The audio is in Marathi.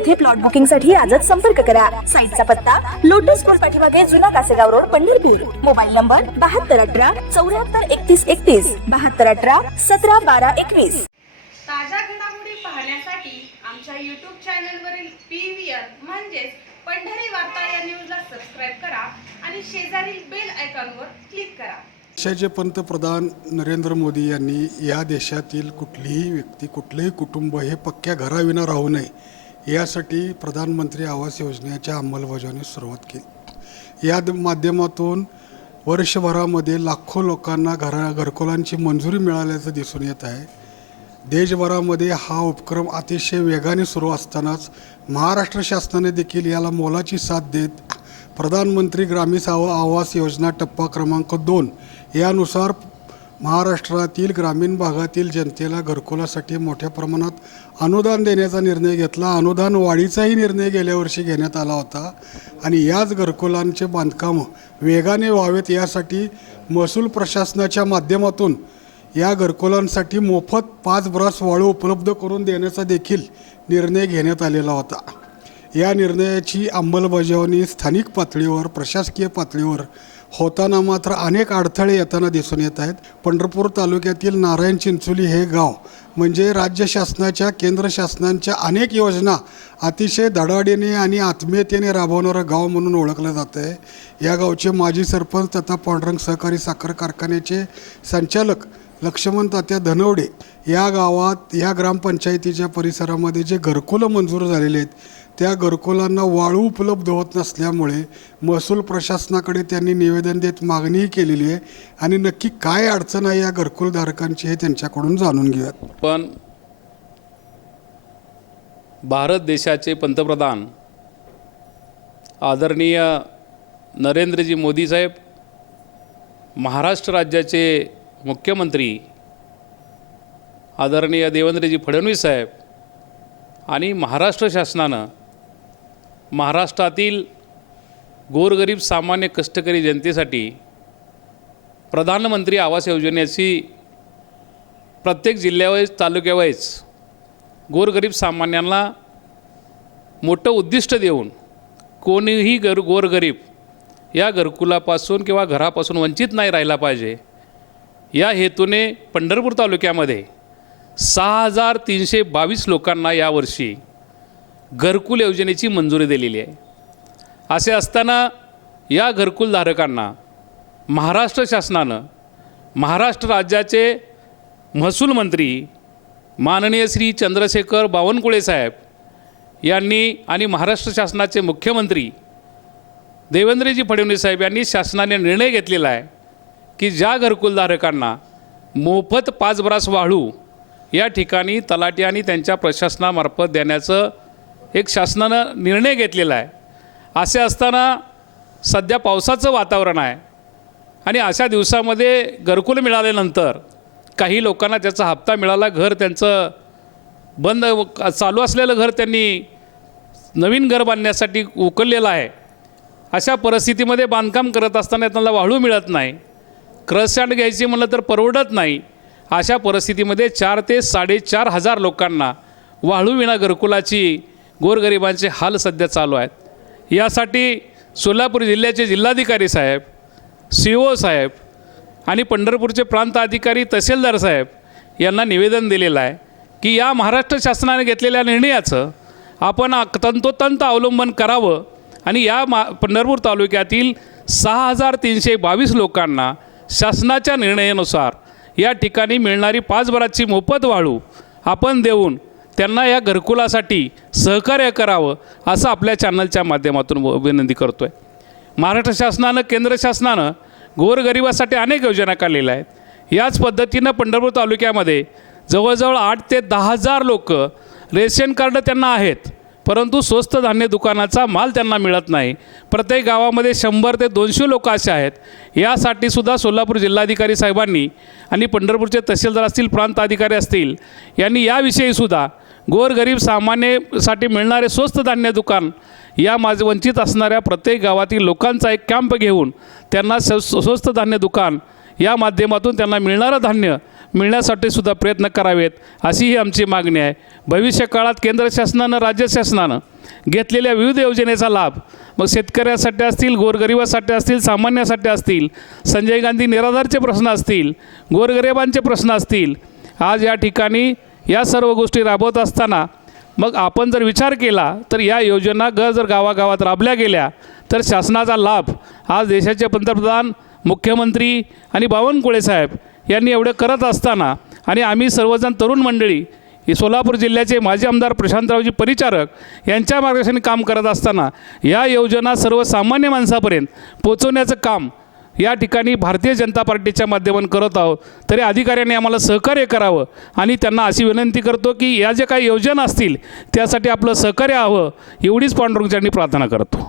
येथे प्लॉट बुकिंगसाठी आजच संपर्क करा. साईटचा पत्ता लोटस स्कूल पाठीमागे जुना Kasegaon road Pandharpur. Mobile number बहात्तर अठरा चौऱ्याहत्तर एकतीस एकतीस बहात्तर अठरा सतरा बारा एकवीस. ताज्या घडामोडी पाहण्यासाठी आमच्या यूट्यूब चॅनलवरील पी व्ही आर म्हणजेच पंढरी वार्ता या न्यूजला सबस्क्राईब करा आणि शेजारील बेल आयकॉनवर क्लिक करा. देशाचे पंतप्रधान नरेंद्र मोदी यांनी या देशातील कुठलीही व्यक्ती कुठलंही कुटुंब हे पक्क्या घराविना राहू नये. यासाठी प्रधानमंत्री आवास योजनेच्या अंमलबजावणीस सुरुवात केली. या माध्यमातून वर्षभरामध्ये लाखो लोकांना घरा घरकुलांची मंजुरी मिळाल्याचं दिसून येत आहे. देशभरामध्ये हा उपक्रम अतिशय वेगाने सुरू असतानाच महाराष्ट्र शासनाने देखील याला मोलाची साथ देत प्रधानमंत्री ग्रामीण आवास योजना टप्पा क्रमांक दोन यानुसार महाराष्ट्रातील ग्रामीण भागातील जनतेला घरकुलासाठी मोठ्या प्रमाणात अनुदान देण्याचा निर्णय घेतला. अनुदान वाढीचाही निर्णय गेल्या वर्षी घेण्यात आला होता. आणि याच घरकुलांचे बांधकाम वेगाने व्हावेत यासाठी महसूल प्रशासनाच्या माध्यमातून या घरकुलांसाठी मोफत पाच ब्रास वाळू उपलब्ध करून देण्याचा देखील निर्णय घेण्यात आलेला होता. या निर्णयाची अंमलबजावणी स्थानिक पातळीवर प्रशासकीय पातळीवर होताना मात्र अनेक अडथळे येताना दिसून येत आहेत. पंढरपूर तालुक्यातील नारायण चिंचोली हे गाव म्हणजे राज्य शासनाच्या केंद्र शासनांच्या अनेक योजना अतिशय धडाडीने आणि आत्मीयतेने राबवणारं गाव म्हणून ओळखलं जातं आहे या गावचे माजी सरपंच तथा पांडुरंग सहकारी साखर कारखान्याचे संचालक लक्ष्मण तात्या धनवडे या गावात या ग्रामपंचायतीच्या परिसरामध्ये जे घरकुलं मंजूर झालेले आहेत त्या घरकुलांना वाळू उपलब्ध होत नसल्यामुळे महसूल प्रशासनाकडे त्यांनी निवेदन देत मागणीही केलेली आहे आणि नक्की काय अडचण आहे या घरकुलधारकांची हे त्यांच्याकडून जाणून घेऊयात. पण भारत देशाचे पंतप्रधान आदरणीय नरेंद्रजी मोदी साहेब महाराष्ट्र राज्याचे मुख्यमंत्री आदरणीय देवेंद्रजी फडणवीस साहेब आणि महाराष्ट्र शासनानं महाराष्ट्रातील गोरगरीब सामान्य कष्टकरी जनतेसाठी प्रधानमंत्री आवास योजनेची प्रत्येक जिल्ह्यावाईज तालुक्यावाईज गोरगरीब सामान्यांना मोठं उद्दिष्ट देऊन कोणीही गर गोरगरीब या घरकुलापासून किंवा घरापासून वंचित नाही राहिला पाहिजे. या हेतूने पंढरपूर तालुक्यामध्ये सहा हजार तीनशे बावीस लोकांना यावर्षी घरकुल योजनेची मंजुरी दिलेली आहे. असे असताना या घरकुलधारकांना महाराष्ट्र शासनानं महाराष्ट्र राज्याचे महसूल मंत्री माननीय श्री चंद्रशेखर बावनकुळे साहेब यांनी आणि महाराष्ट्र शासनाचे मुख्यमंत्री देवेंद्रजी फडणवीस साहेब यांनी शासनाने निर्णय घेतलेला आहे की ज्या घरकुलधारकांना मोफत पाच ब्रास वाळू या ठिकाणी तलाटी आणि त्यांच्या प्रशासनामार्फत देण्याचं एक शासनानं निर्णय घेतलेला आहे. असे असताना सध्या पावसाचं वातावरण आहे. आणि अशा दिवसामध्ये घरकुल मिळाल्यानंतर काही लोकांना त्याचा हप्ता मिळाला घर त्यांचं बंद चालू असलेलं घर त्यांनी नवीन घर बांधण्यासाठी उकललेलं आहे. अशा परिस्थितीमध्ये बांधकाम करत असताना त्यांना वाळू मिळत नाही. क्रससँड घ्यायची म्हणलं तर परवडत नाही. अशा परिस्थितीमध्ये चार ते साडेचार हजार लोकांना वाळूविना घरकुलाची गोरगरिबांचे हाल सध्या चालू आहेत. यासाठी सोलापूर जिल्ह्याचे जिल्हाधिकारी साहेब सी ओ साहेब आणि पंढरपूरचे प्रांत अधिकारी तहसीलदार साहेब यांना निवेदन दिलेलं आहे की या महाराष्ट्र शासनाने घेतलेल्या निर्णयाचं आपण आ- तंतोतंत अवलंबन करावं आणि या मा पंढरपूर तालुक्यातील सहा हजार तीनशे बावीस लोकांना शासनाच्या निर्णयानुसार या ठिकाणी मिळणारी पाच भराची मोफत वाळू आपण देऊन त्यांना या घरकुलासाठी सहकार्य करावं असं आपल्या चॅनलच्या माध्यमातून व- विनंती करतो आहे महाराष्ट्र शासनानं केंद्र शासनानं गोरगरिबासाठी अनेक योजना काढलेल्या आहेत. याच पद्धतीनं पंढरपूर तालुक्यामध्ये जवळजवळ आठ ते दहा हजार लोक रेशन कार्ड त्यांना आहेत. परंतु स्वस्त धान्य दुकानाचा माल त्यांना मिळत नाही. प्रत्येक गावामध्ये शंभर ते दोनशे लोक असे आहेत. यासाठी सुद्धा सोलापूर जिल्हाधिकारी साहेबांनी आणि पंढरपूरचे तहसीलदार असतील प्रांत अधिकारी असतील यांनी याविषयीसुद्धा गोरगरीब सामान्यसाठी मिळणारे स्वस्त धान्य दुकान या माझे वंचित असणाऱ्या प्रत्येक गावातील लोकांचा एक कॅम्प घेऊन त्यांना स्व स्वस्त धान्य दुकान या माध्यमातून त्यांना मिळणारं धान्य मिळण्यासाठी सुद्धा प्रयत्न करावेत अशी ही आमची मागणी आहे. भविष्य काळात केंद्र शासनानं राज्य शासनानं घेतलेल्या विविध योजनेचा लाभ मग शेतकऱ्यासाठी असतील गोरगरिबासाठी असतील सामान्यासाठी असतील संजय गांधी निराधारचे प्रश्न असतील गोरगरिबांचे प्रश्न असतील आज या ठिकाणी या सर्व गोष्टी राबवत असताना मग आपण जर विचार केला तर या योजना ग जर गावागावात राबल्या गेल्या तर शासनाचा लाभ आज देशाचे पंतप्रधान मुख्यमंत्री आणि बावनकुळे साहेब यांनी एवढं करत असताना आणि आम्ही सर्वजण तरुण मंडळी हे सोलापूर जिल्ह्याचे माजी आमदार प्रशांतरावजी परिचारक यांच्या मार्गदर्शनी काम करत असताना या योजना सर्वसामान्य माणसापर्यंत पोचवण्याचं काम या ठिकाणी भारतीय जनता पार्टीच्या माध्यमातून करत आहोत. तरी अधिकाऱ्यांनी आम्हाला सहकार्य करावं. आणि त्यांना अशी विनंती करतो की या ज्या काही योजना असतील त्यासाठी आपलं सहकार्य हवं. एवढीच पांडुरंगच्यांनी प्रार्थना करतो.